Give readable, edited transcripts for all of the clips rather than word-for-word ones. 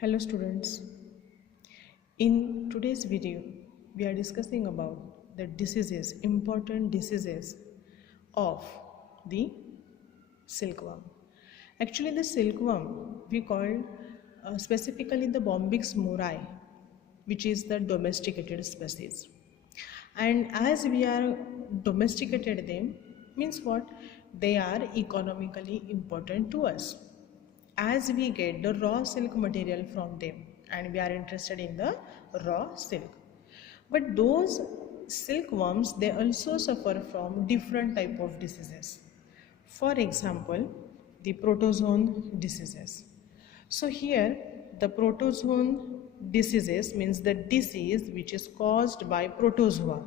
Hello students, in today's video we are discussing about the important diseases of the silkworm. Actually the silkworm we call specifically the Bombyx mori, which is the domesticated species. And as we are domesticated them means what? They are economically important to us, as we get the raw silk material from them and we are interested in the raw silk. But those silkworms, they also suffer from different type of diseases. For example, the protozoan diseases. So here the protozoan diseases means the disease which is caused by protozoa.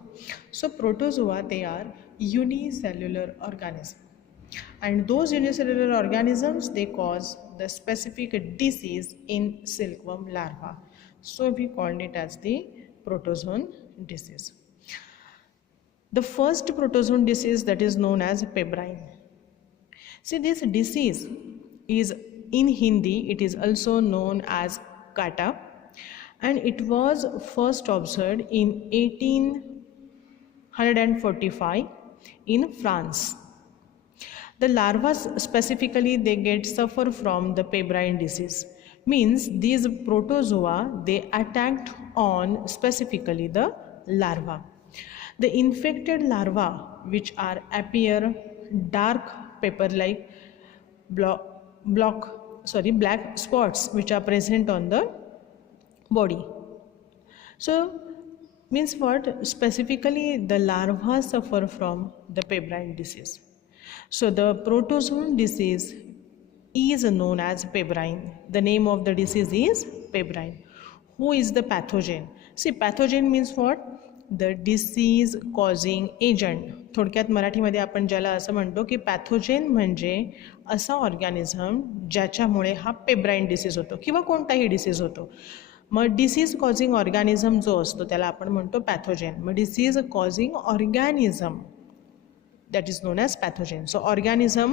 So protozoa, they are unicellular organisms, and those unicellular organisms, they cause the specific disease in silkworm larva. So we called it as the protozoan disease. The first protozoan disease, that is known as pebrine. See, this disease is in Hindi, it is also known as kata, and it was first observed in 1845 in France. The larvae specifically, they suffer from the pebrine disease. Means these protozoa, they attacked on specifically the larva. The infected larvae, which are appear dark pepper-like black spots which are present on the body. So means what? Specifically the larvae suffer from the pebrine disease. So the protozoan disease is known as pebrine. The name of the disease is pebrine. Who is the pathogen? See, pathogen means what? The disease causing agent. थोडक्यात मराठीमध्ये आपण ज्याला असं म्हणतो की पॅथोजेन म्हणजे असा organism ज्याच्यामुळे हा पेब्राइन डिसीज होतो किंवा कोणताही डिसीज होतो. मग डिसीज कॉजिंग ऑर्गॅनिझम जो असतो त्याला आपण म्हणतो पॅथोजेन. मग disease causing organism, that is known as pathogen. So organism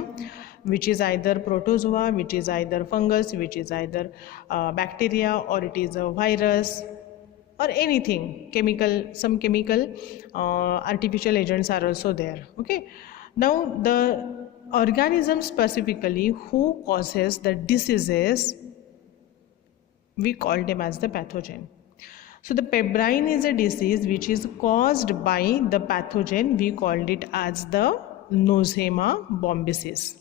which is either protozoa, which is either fungus, which is either bacteria, or it is a virus or anything chemical, some chemical artificial agents are also there. Okay, now the organism specifically who causes the diseases, we call them as the pathogen. So the pebrine is a disease which is caused by the pathogen. We called it as the Nosema bombycis.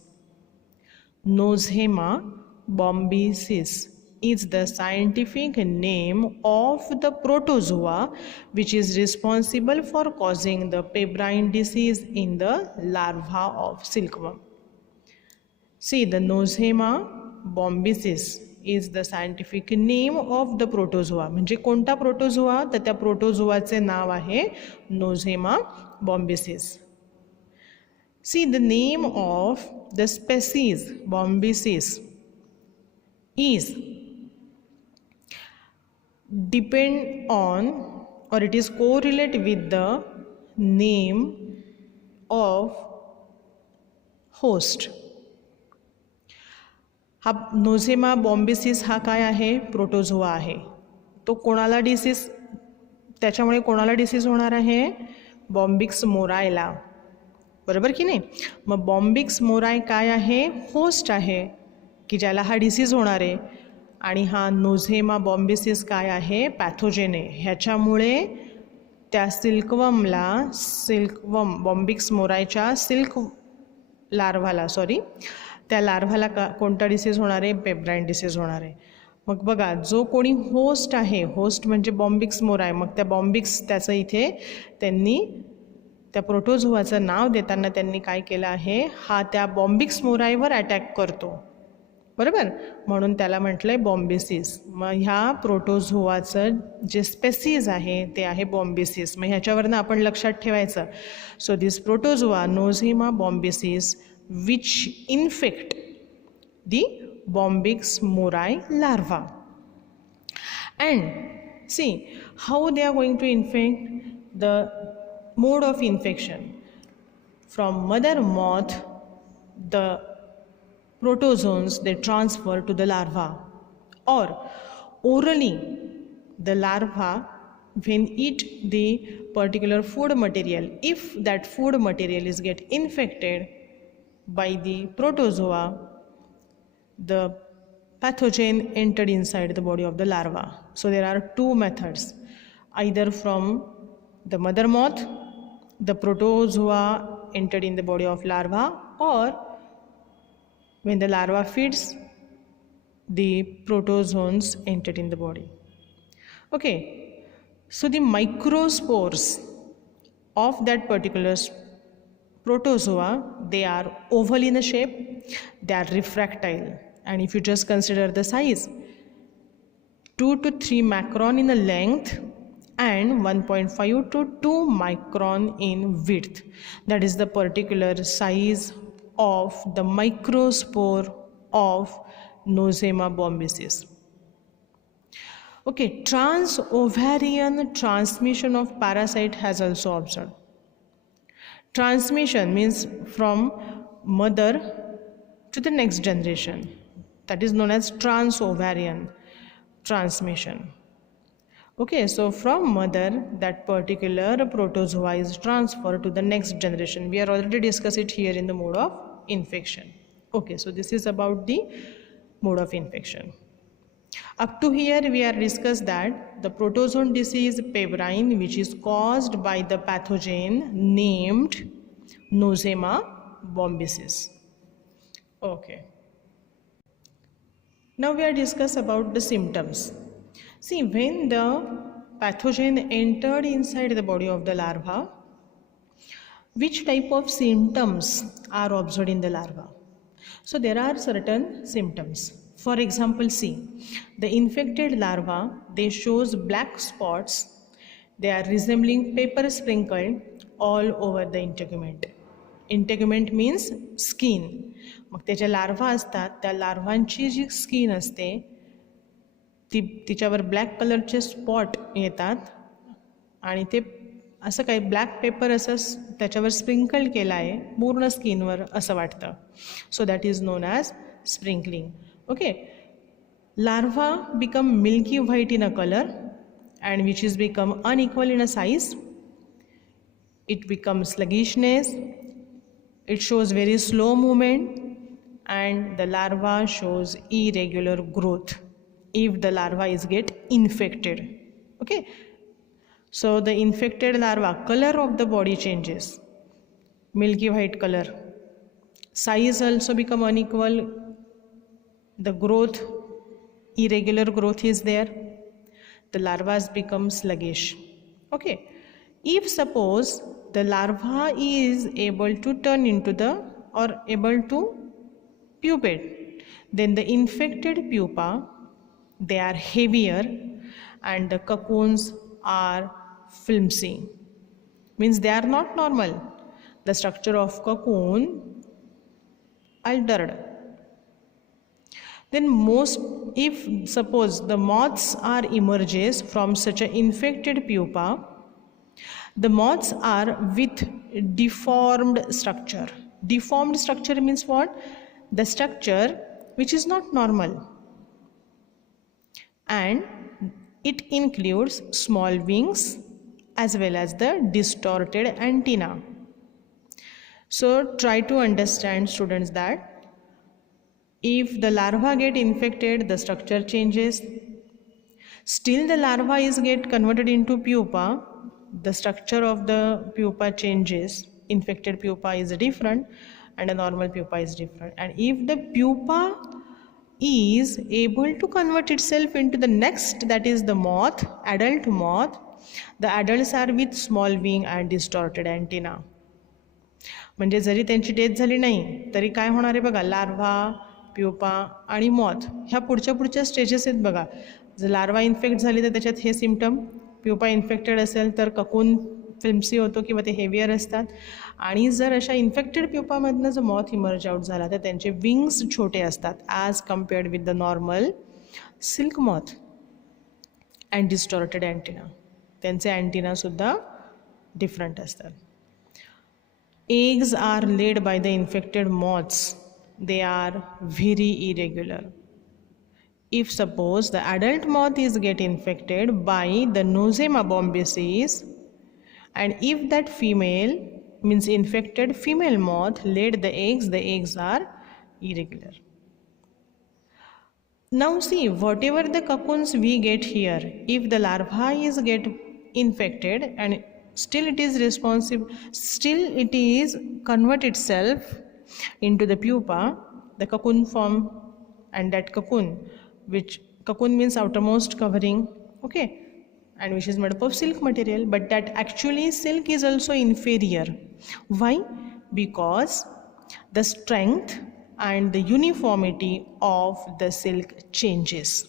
Nosema bombycis is the scientific name of the protozoa which is responsible for causing the pebrine disease in the larva of silkworm. See, the Nosema bombycis is the scientific name of the protozoa. म्हणजे कोणता protozoa? तर त्या प्रोटोझोआचे नाव आहे Nosema bombycis. See, the name of the species bombycis is depend on, or it is correlate with the name of host. हा नोझेमा बॉम्बिसिस हा काय आहे? Protozoa आहे. तो कोणाला डिसीज, त्याच्यामुळे कोणाला डिसीज होणार आहे? बॉम्बिक्स मोरायला, बरोबर की नाही? मग बॉम्बिक्स मोराय काय आहे? होस्ट आहे की ज्याला हा डिसीज होणार आहे. आणि हा नोझेमा बॉम्बिसिस काय आहे? पॅथोजेन आहे. ह्याच्यामुळे त्या सिल्कवर्म बॉम्बिक्स मोरायच्या सिल्क लार्व्हाला त्या लार्व्हाला कोणता डिसीज होणार आहे? पेब्राइन डिसीज होणार आहे. मग बघा, जो कोणी होस्ट आहे, होस्ट म्हणजे बॉम्बिक्स मोराय, मग त्या बॉम्बिक्स त्याचं इथे त्यांनी त्या प्रोटोझोआचं नाव देताना त्यांनी काय केलं आहे? हा त्या बॉम्बिक्स मोरायवर अटॅक करतो, बरोबर? म्हणून त्याला म्हटलं आहे बॉम्बिसिस. मग ह्या प्रोटोझोआचं जे स्पेसीज आहे ते आहे बॉम्बिसिस. मग ह्याच्यावरनं आपण लक्षात ठेवायचं. So this protozoa Nosema bombycis which infect the Bombyx mori larva. And see how they are going to infect. The mode of infection: from mother moth, the protozoans they transfer to the larva, or orally the larva when eat the particular food material, if that food material is get infected by the protozoa, the pathogen entered inside the body of the larva. So there are two methods, either from the mother moth, the protozoa entered in the body of larva, or when the larva feeds, the protozoans entered in the body. Okay, so the microspores of that particular protozoa, they are oval in a shape, they are refractile, and if you just consider the size, 2 to 3 macron in the length and 1.5 to 2 micron in width. That is the particular size of the microspore of Nosema bombycis. Okay, trans-ovarian transmission of parasite has also observed. Transmission means from mother to the next generation. That is known as trans-ovarian transmission. Okay, so from mother, that particular protozoa is transferred to the next generation. We are already discussed it here in the mode of infection. Okay, so this is about the mode of infection. Up to here we have discussed that the protozoan disease pebrine, which is caused by the pathogen named Nosema bombycis. Okay. Now we are discuss about the symptoms. See, when the pathogen entered inside the body of the larva, which type of symptoms are observed in the larva? So there are certain symptoms. For example, see, the infected larva, they shows black spots. They are resembling paper sprinkled all over the integument. Integument means skin. मग त्याच्या larva असतात, त्या लार्वांची जी skin असते तिच्यावर black कलरचे spot येतात आणि ते असं काही ब्लॅक पेपर असं त्याच्यावर स्प्रिंकल केलं आहे पूर्ण स्किनवर असं वाटतं. So that is known as sprinkling. Okay, larva become milky white in a color and which is become unequal in a size. It becomes sluggishness, it shows very slow movement, and the larva shows irregular growth if the larva is get infected. Okay, so the infected larva, color of the body changes, milky white color, size also become unequal, the growth, irregular growth is there, the larvas become sluggish. Okay, if suppose the larva is able to turn into the or able to pupate, then the infected pupa, they are heavier and the cocoons are flimsy, means they are not normal. The structure of cocoon altered. Then if suppose the moths are emerges from such an infected pupa, the moths are with deformed structure. Deformed structure means what? The structure which is not normal, and it includes small wings as well as the distorted antenna. So try to understand, students, that if the larva get infected, the structure changes. Still the larva is get converted into pupa, the structure of the pupa changes. Infected pupa is different and a normal pupa is different. And if the pupa is able to convert itself into the next, that is the moth, adult moth, the adults are with small wing and distorted antenna. म्हणजे जरी त्यांची death झाली नाही तरी काय होणार आहे बघा, larva, pupa आणि मॉथ ह्या पुढच्या स्टेजेस आहेत बघा. जर लार्वा इन्फेक्ट झाली तर त्याच्यात हे सिम्पटम, प्युपा इन्फेक्टेड असेल तर ककून फिल्मसी होतो किंवा ते हेवियर असतात, आणि जर अशा इन्फेक्टेड प्युपामधनं जर मॉथ इमर्ज आउट झाला तर त्यांचे विंग्स छोटे असतात as compared with the normal silk moth and distorted antenna. त्यांचे अँटिनासुद्धा डिफरंट असतात. Eggs are laid by the infected moths. They are very irregular. if suppose the adult moth is get infected by the nosema bombyces, and if that female means infected female moth laid the eggs are irregular. Now see, whatever the cocoons we get here, if the larva is get infected and still it is responsive, still it is convert itself into the pupa, the cocoon form, and that cocoon, which cocoon means outermost covering, okay, and which is made up of silk material, but that actually silk is also inferior. Why? Because the strength and the uniformity of the silk changes.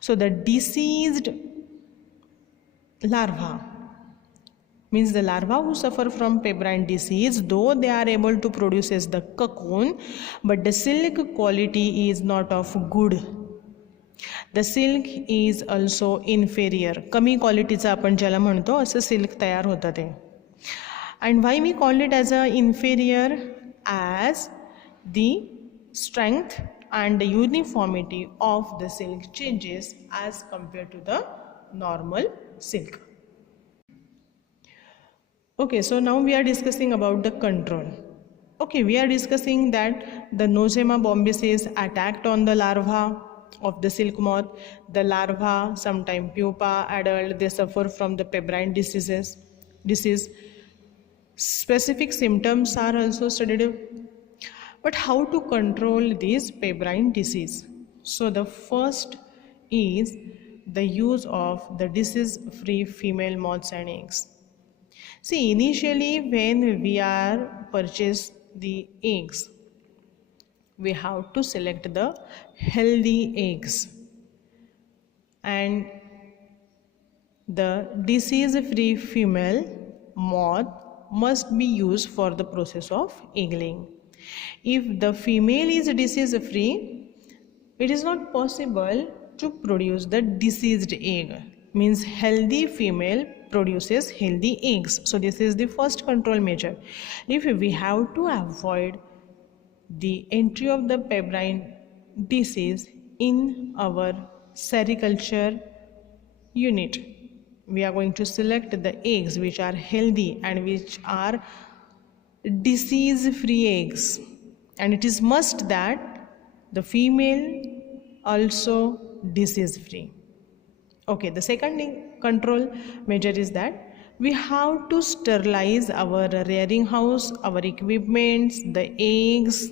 So the diseased larva means the larva who suffer from pebrine disease, though they are able to produce as the cocoon, but the silk quality is not of good. The silk is also inferior. कमी क्वालिटीचा आपण ज्याला म्हणतो असं silk तयार होतं ते. And why we call it as a inferior? As the strength and the uniformity of the silk changes as compared to the normal silk. Okay, so now we are discussing about the control. Okay, we are discussing that the nosema bombyces attacked on the larva of the silk moth. The larva, sometime pupa, adult, they suffer from the pebrine disease. Specific symptoms are also studied. But how to control this pebrine disease? So the first is the use of the disease-free female moths and eggs. See, initially when we are purchase the eggs, we have to select the healthy eggs, and the disease-free female moth must be used for the process of egg laying. If the female is disease-free, it is not possible to produce the diseased egg. Means healthy female produces healthy eggs. So this is the first control measure. If we have to avoid the entry of the pebrine disease in our sericulture unit, we are going to select the eggs which are healthy and which are disease-free eggs, and it is must that the female also disease-free. Okay, the second control measure is that we have to sterilize our rearing house, our equipments, the eggs,